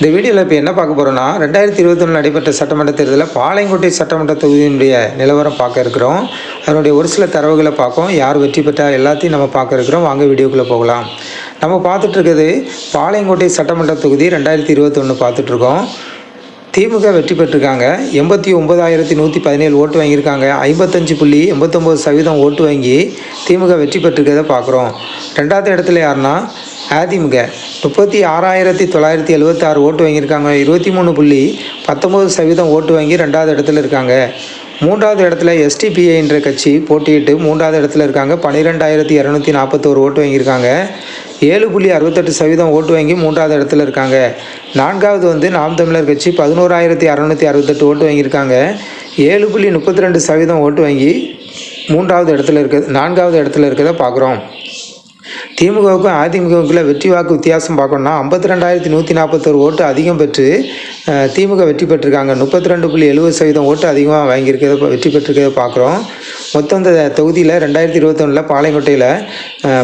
இந்த வீடியோவில் இப்போ என்ன பார்க்க போகிறோன்னா 2021 நடைபெற்ற சட்டமன்ற தேர்தலில் பாளையங்கோட்டை சட்டமன்ற தொகுதியினுடைய நிலவரம் பார்க்க இருக்கிறோம். அதனுடைய ஒரு சில தரவுகளை பார்ப்போம். யார் வெற்றி பெற்றால் எல்லாத்தையும் நம்ம பார்க்க இருக்கிறோம். வாங்க வீடியோக்குள்ளே போகலாம். நம்ம பார்த்துட்ருக்கிறது பாளையங்கோட்டை சட்டமன்ற தொகுதி 2021 பார்த்துட்ருக்கோம். திமுக வெற்றி பெற்றிருக்காங்க. 89,117 ஓட்டு வாங்கியிருக்காங்க. 55.89% ஓட்டு வாங்கி திமுக வெற்றி பெற்றிருக்கிறத பார்க்குறோம். ரெண்டாவது இடத்துல யாருன்னா அதிமுக 36,976 ஓட்டு வாங்கியிருக்காங்க. 23.19% ஓட்டு வாங்கி ரெண்டாவது இடத்துல இருக்காங்க. மூன்றாவது இடத்துல எஸ்டிபிஐ என்ற கட்சி போட்டியிட்டு மூன்றாவது இடத்துல இருக்காங்க. 12,241 ஓட்டு வாங்கியிருக்காங்க. 7.68% ஓட்டு வாங்கி மூன்றாவது இடத்துல இருக்காங்க. நான்காவது நாம் தமிழர் கட்சி 11,668 ஓட்டு வாங்கியிருக்காங்க. 7.32% ஓட்டு வாங்கி நான்காவது இடத்துல இருக்கிறத பார்க்குறோம். திமுகவுக்கும் அதிமுகவுக்குள்ள வெற்றி வாக்கு வித்தியாசம் பார்க்கணும்னா 52,141 ஓட்டு அதிகம் பெற்று திமுக வெற்றி பெற்றிருக்காங்க. 32.70% ஓட்டு அதிகமாக வெற்றி பெற்றிருக்கிறத பார்க்குறோம். மொத்தம் இந்த தொகுதியில் 2021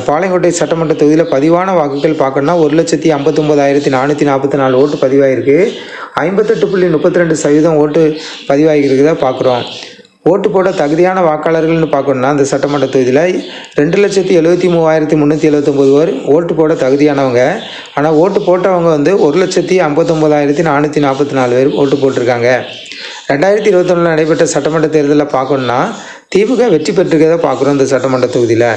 பாளையங்கோட்டை சட்டமன்ற தொகுதியில் பதிவான வாக்குகள் பார்க்கணும்னா 1,59,444 ஓட்டு பதிவாகிருக்கு. 58.32% ஓட்டு பதிவாகிருக்கிறத பார்க்குறோம். ஓட்டு போட தகுதியான வாக்காளர்கள்னு பார்க்கணுன்னா அந்த சட்டமன்ற தொகுதியில் 2,73,379 பேர் ஓட்டு போட தகுதியானவங்க. ஆனால் ஓட்டு போட்டவங்க 1,59,444 பேர் ஓட்டு போட்டிருக்காங்க. 2021 நடைபெற்ற சட்டமன்ற தேர்தலில் பார்க்கணுன்னா திமுக வெற்றி பெற்றிருக்கிறத பார்க்குறோம் இந்த சட்டமன்ற தொகுதியில்.